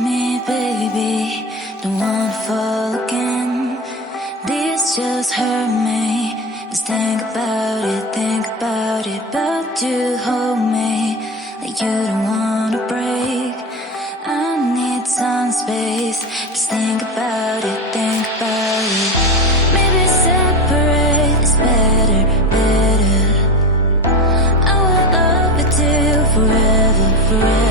me, baby, don't wanna fall again. This just hurt me. Just think about it, but you hold me like you don't wanna break. I need some space. Just think about it, think about it. Maybe separate is better, better. I will love you till forever, forever.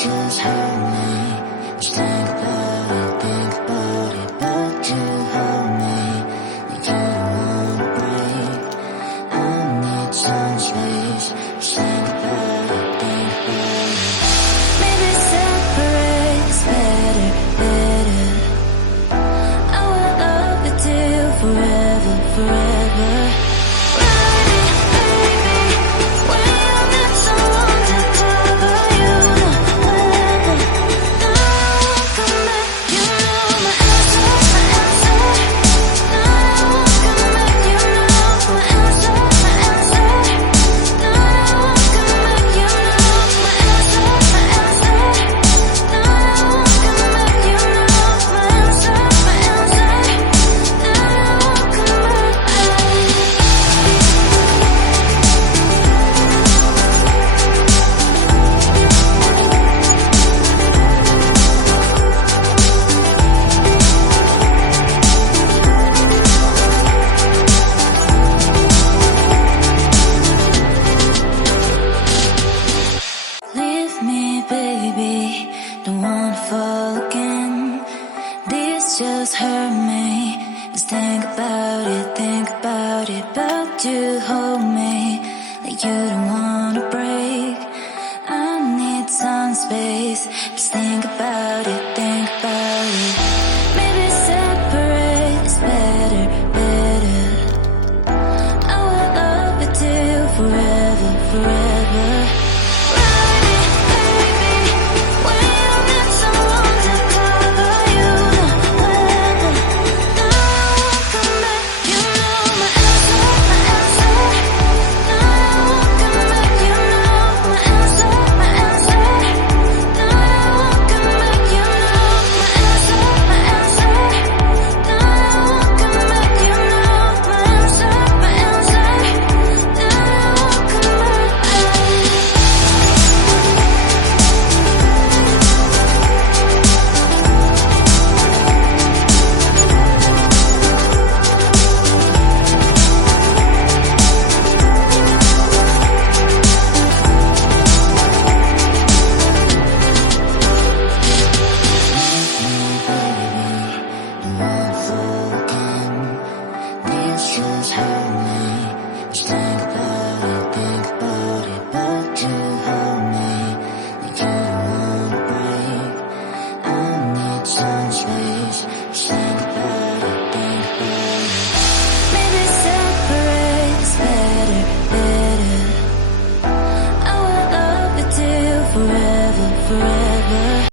Just hurt me. Just think about it, but you hold me like you don't wanna break. I need some space. Just think about it. Maybe separate is better, better. I will love you till forever, forever. Baby, don't wanna fall again. This just hurt me. Just think about it, but you hold me like you don't wanna break. I need some space. Just think